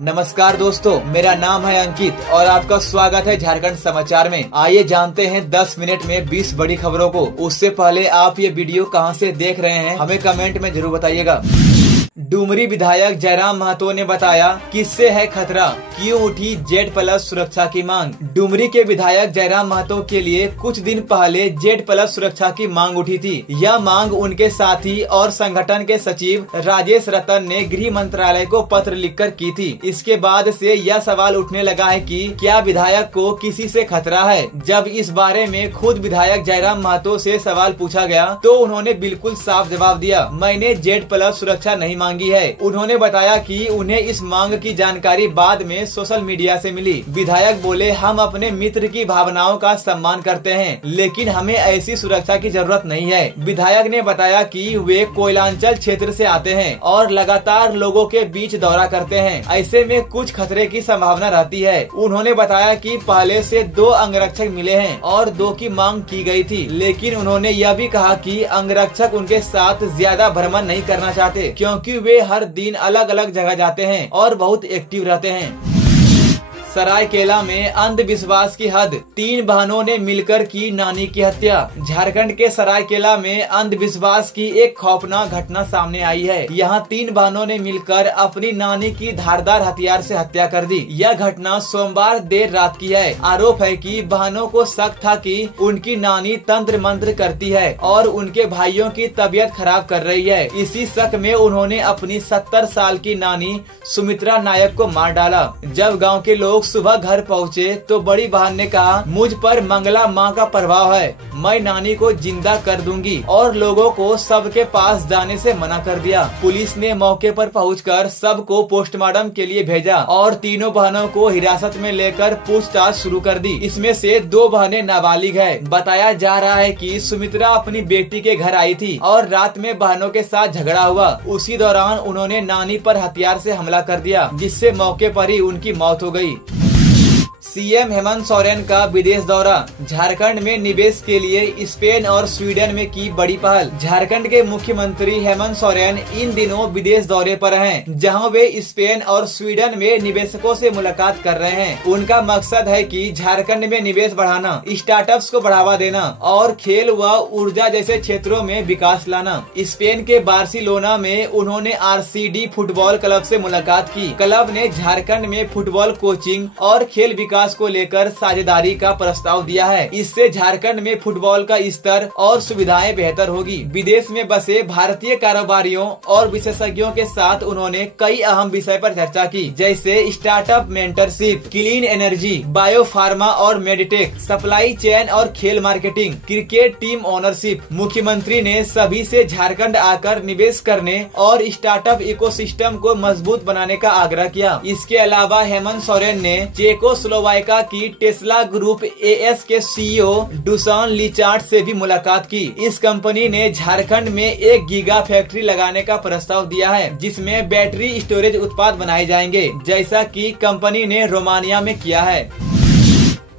नमस्कार दोस्तों, मेरा नाम है अंकित और आपका स्वागत है झारखंड समाचार में। आइए जानते हैं 10 मिनट में 20 बड़ी खबरों को। उससे पहले आप ये वीडियो कहां से देख रहे हैं हमें कमेंट में जरूर बताइएगा। डुमरी विधायक जयराम महतो ने बताया किससे है खतरा, क्यों उठी Z+ सुरक्षा की मांग। डुमरी के विधायक जयराम महतो के लिए कुछ दिन पहले Z+ सुरक्षा की मांग उठी थी। यह मांग उनके साथी और संगठन के सचिव राजेश रतन ने गृह मंत्रालय को पत्र लिखकर की थी। इसके बाद से यह सवाल उठने लगा है कि क्या विधायक को किसी से खतरा है। जब इस बारे में खुद विधायक जयराम महतो से सवाल पूछा गया तो उन्होंने बिल्कुल साफ जवाब दिया, मैंने Z+ सुरक्षा नहीं मांगी है। उन्होंने बताया कि उन्हें इस मांग की जानकारी बाद में सोशल मीडिया से मिली। विधायक बोले, हम अपने मित्र की भावनाओं का सम्मान करते हैं, लेकिन हमें ऐसी सुरक्षा की जरूरत नहीं है। विधायक ने बताया कि वे कोयलांचल क्षेत्र से आते हैं और लगातार लोगों के बीच दौरा करते हैं, ऐसे में कुछ खतरे की संभावना रहती है। उन्होंने बताया कि पहले से 2 अंगरक्षक मिले हैं और 2 की मांग की गई थी, लेकिन उन्होंने यह भी कहा कि अंगरक्षक उनके साथ ज्यादा भ्रमण नहीं करना चाहते, क्योंकि वे हर दिन अलग अलग जगह जाते हैं और बहुत एक्टिव रहते हैं। सरायकेला में अंधविश्वास की हद, 3 बहनों ने मिलकर की नानी की हत्या। झारखंड के सरायकेला में अंधविश्वास की एक खौफनाक घटना सामने आई है। यहाँ 3 बहनों ने मिलकर अपनी नानी की धारदार हथियार से हत्या कर दी। यह घटना सोमवार देर रात की है। आरोप है कि बहनों को शक था कि उनकी नानी तंत्र मंत्र करती है और उनके भाइयों की तबीयत खराब कर रही है। इसी शक में उन्होंने अपनी 70 साल की नानी सुमित्रा नायक को मार डाला। जब गाँव के लोग सुबह घर पहुँचे तो बड़ी बहन ने कहा, मुझ पर मंगला माँ का प्रभाव है, मैं नानी को जिंदा कर दूंगी, और लोगों को सबके पास जाने से मना कर दिया। पुलिस ने मौके पर पहुंचकर सबको पोस्टमार्टम के लिए भेजा और तीनों बहनों को हिरासत में लेकर पूछताछ शुरू कर दी। इसमें से 2 बहनें नाबालिग है। बताया जा रहा है कि सुमित्रा अपनी बेटी के घर आई थी और रात में बहनों के साथ झगड़ा हुआ। उसी दौरान उन्होंने नानी पर हथियार से हमला कर दिया, जिससे मौके पर ही उनकी मौत हो गई। सीएम हेमंत सोरेन का विदेश दौरा, झारखंड में निवेश के लिए स्पेन और स्वीडन में की बड़ी पहल। झारखंड के मुख्यमंत्री हेमंत सोरेन इन दिनों विदेश दौरे पर हैं, जहां वे स्पेन और स्वीडन में निवेशकों से मुलाकात कर रहे हैं। उनका मकसद है कि झारखंड में निवेश बढ़ाना, स्टार्टअप्स को बढ़ावा देना और खेल व ऊर्जा जैसे क्षेत्रों में विकास लाना। स्पेन के बार्सिलोना में उन्होंने RCD फुटबॉल क्लब से मुलाकात की। क्लब ने झारखंड में फुटबॉल कोचिंग और खेल विकास को लेकर साझेदारी का प्रस्ताव दिया है। इससे झारखंड में फुटबॉल का स्तर और सुविधाएं बेहतर होगी। विदेश में बसे भारतीय कारोबारियों और विशेषज्ञों के साथ उन्होंने कई अहम विषय पर चर्चा की, जैसे startup mentorship, clean energy, bio pharma और मेडिटेक, सप्लाई चेन और खेल मार्केटिंग, क्रिकेट टीम ओनरशिप। मुख्यमंत्री ने सभी से झारखंड आकर निवेश करने और स्टार्टअप इकोसिस्टम को मजबूत बनाने का आग्रह किया। इसके अलावा हेमंत सोरेन ने चेकोस्लोवाकिया की टेस्ला ग्रुप AS के CEO डुसान लिचार्ड से भी मुलाकात की। इस कंपनी ने झारखंड में 1 गीगा फैक्ट्री लगाने का प्रस्ताव दिया है, जिसमें बैटरी स्टोरेज उत्पाद बनाए जाएंगे, जैसा कि कंपनी ने रोमानिया में किया है।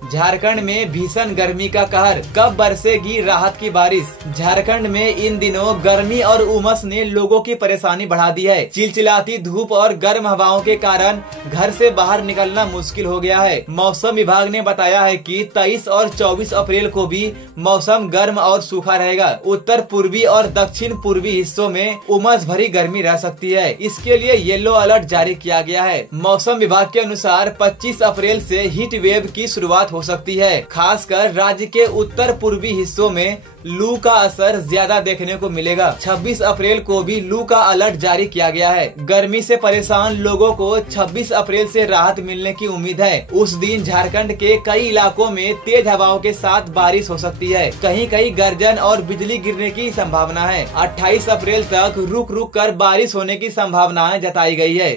झारखंड में भीषण गर्मी का कहर, कब बरसेगी राहत की बारिश। झारखंड में इन दिनों गर्मी और उमस ने लोगों की परेशानी बढ़ा दी है। चिलचिलाती धूप और गर्म हवाओं के कारण घर से बाहर निकलना मुश्किल हो गया है। मौसम विभाग ने बताया है कि 23 और 24 अप्रैल को भी मौसम गर्म और सूखा रहेगा। उत्तर पूर्वी और दक्षिण पूर्वी हिस्सों में उमस भरी गर्मी रह सकती है। इसके लिए येलो अलर्ट जारी किया गया है। मौसम विभाग के अनुसार 25 अप्रैल से हीट वेव की शुरुआत हो सकती है। खासकर राज्य के उत्तर पूर्वी हिस्सों में लू का असर ज्यादा देखने को मिलेगा। 26 अप्रैल को भी लू का अलर्ट जारी किया गया है। गर्मी से परेशान लोगों को 26 अप्रैल से राहत मिलने की उम्मीद है। उस दिन झारखंड के कई इलाकों में तेज हवाओं के साथ बारिश हो सकती है। कहीं कहीं गर्जन और बिजली गिरने की संभावना है। 28 अप्रैल तक रुक रुक कर बारिश होने की संभावनाएं जताई गई है।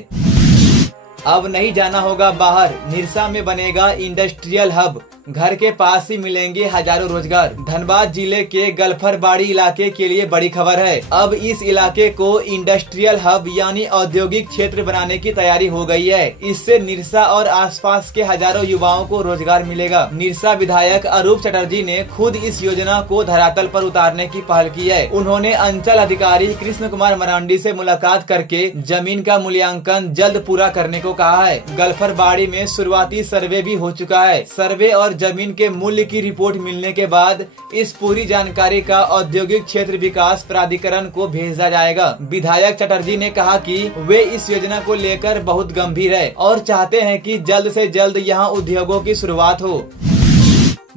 अब नहीं जाना होगा बाहर, निरसा में बनेगा इंडस्ट्रियल हब। घर के पास ही मिलेंगे हजारों रोजगार। धनबाद जिले के गलफरबाड़ी इलाके के लिए बड़ी खबर है। अब इस इलाके को इंडस्ट्रियल हब यानी औद्योगिक क्षेत्र बनाने की तैयारी हो गई है। इससे निरसा और आसपास के हजारों युवाओं को रोजगार मिलेगा। निरसा विधायक अरूप चटर्जी ने खुद इस योजना को धरातल पर उतारने की पहल की है। उन्होंने अंचल अधिकारी कृष्ण कुमार मरांडी से मुलाकात करके जमीन का मूल्यांकन जल्द पूरा करने को कहा है। गलफरबाड़ी में शुरुआती सर्वे भी हो चुका है। सर्वे और जमीन के मूल्य की रिपोर्ट मिलने के बाद इस पूरी जानकारी का औद्योगिक क्षेत्र विकास प्राधिकरण को भेजा जाएगा। विधायक चटर्जी ने कहा कि वे इस योजना को लेकर बहुत गंभीर है और चाहते हैं कि जल्द से जल्द यहां उद्योगों की शुरुआत हो।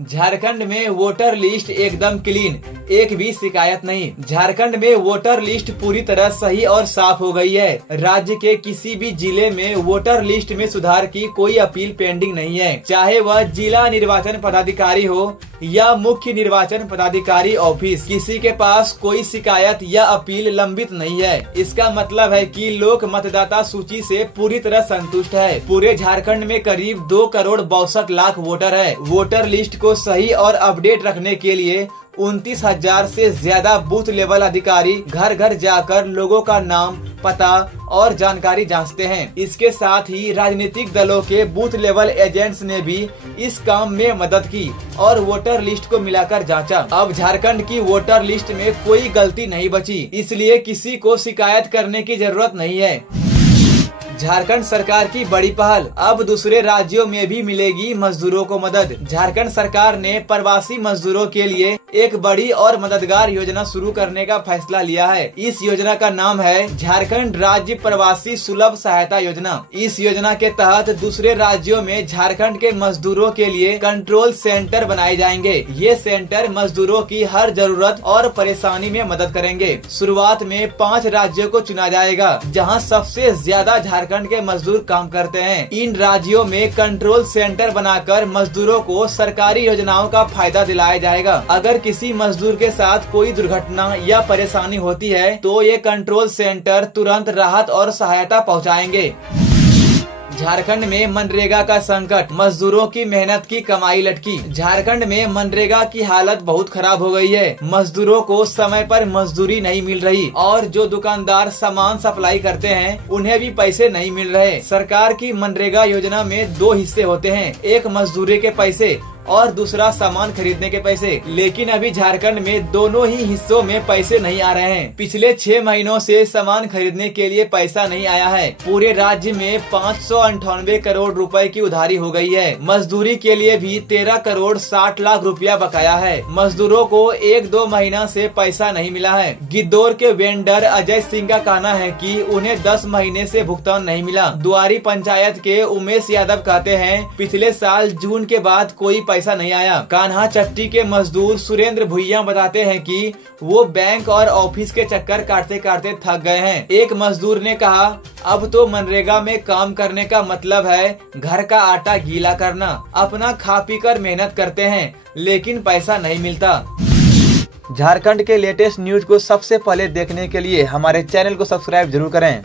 झारखंड में वोटर लिस्ट एकदम क्लीन, एक भी शिकायत नहीं। झारखंड में वोटर लिस्ट पूरी तरह सही और साफ हो गई है। राज्य के किसी भी जिले में वोटर लिस्ट में सुधार की कोई अपील पेंडिंग नहीं है, चाहे वह जिला निर्वाचन पदाधिकारी हो या मुख्य निर्वाचन पदाधिकारी ऑफिस। किसी के पास कोई शिकायत या अपील लंबित नहीं है। इसका मतलब है कि लोग मतदाता सूची से पूरी तरह संतुष्ट है। पूरे झारखंड में करीब 2,62,00,000 वोटर है। वोटर लिस्ट को सही और अपडेट रखने के लिए 29,000 से ज्यादा बूथ लेवल अधिकारी घर घर जाकर लोगों का नाम, पता और जानकारी जांचते हैं। इसके साथ ही राजनीतिक दलों के बूथ लेवल एजेंट्स ने भी इस काम में मदद की और वोटर लिस्ट को मिलाकर जांचा। अब झारखंड की वोटर लिस्ट में कोई गलती नहीं बची, इसलिए किसी को शिकायत करने की जरूरत नहीं है। झारखंड सरकार की बड़ी पहल, अब दूसरे राज्यों में भी मिलेगी मजदूरों को मदद। झारखंड सरकार ने प्रवासी मजदूरों के लिए एक बड़ी और मददगार योजना शुरू करने का फैसला लिया है। इस योजना का नाम है झारखंड राज्य प्रवासी सुलभ सहायता योजना। इस योजना के तहत दूसरे राज्यों में झारखंड के मजदूरों के लिए कंट्रोल सेंटर बनाए जाएंगे। ये सेंटर मजदूरों की हर जरूरत और परेशानी में मदद करेंगे। शुरुआत में 5 राज्यों को चुना जाएगा जहाँ सबसे ज्यादा झारखंड के मजदूर काम करते हैं। इन राज्यों में कंट्रोल सेंटर बनाकर मजदूरों को सरकारी योजनाओं का फायदा दिलाया जाएगा। अगर किसी मजदूर के साथ कोई दुर्घटना या परेशानी होती है तो ये कंट्रोल सेंटर तुरंत राहत और सहायता पहुंचाएंगे। झारखंड में मनरेगा का संकट, मजदूरों की मेहनत की कमाई लटकी। झारखंड में मनरेगा की हालत बहुत खराब हो गई है। मजदूरों को समय पर मजदूरी नहीं मिल रही और जो दुकानदार सामान सप्लाई करते हैं उन्हें भी पैसे नहीं मिल रहे। सरकार की मनरेगा योजना में 2 हिस्से होते हैं, एक मजदूरी के पैसे और दूसरा सामान खरीदने के पैसे। लेकिन अभी झारखंड में दोनों ही हिस्सों में पैसे नहीं आ रहे हैं। पिछले 6 महीनों से सामान खरीदने के लिए पैसा नहीं आया है। पूरे राज्य में 598 करोड़ रुपए की उधारी हो गई है। मजदूरी के लिए भी 13 करोड़ 60 लाख रुपया बकाया है। मजदूरों को 1-2 महीना से पैसा नहीं मिला है। गिद्धौर के वेंडर अजय सिंह का कहना है कि उन्हें 10 महीने से भुगतान नहीं मिला। दुआरी पंचायत के उमेश यादव कहते हैं पिछले साल जून के बाद कोई पैसा नहीं आया। कान्हा चट्टी के मजदूर सुरेंद्र भुइया बताते हैं कि वो बैंक और ऑफिस के चक्कर काटते काटते थक गए हैं। एक मजदूर ने कहा अब तो मनरेगा में काम करने का मतलब है घर का आटा गीला करना। अपना खा पी कर मेहनत करते हैं लेकिन पैसा नहीं मिलता। झारखंड के लेटेस्ट न्यूज को सबसे पहले देखने के लिए हमारे चैनल को सब्सक्राइब जरूर करें।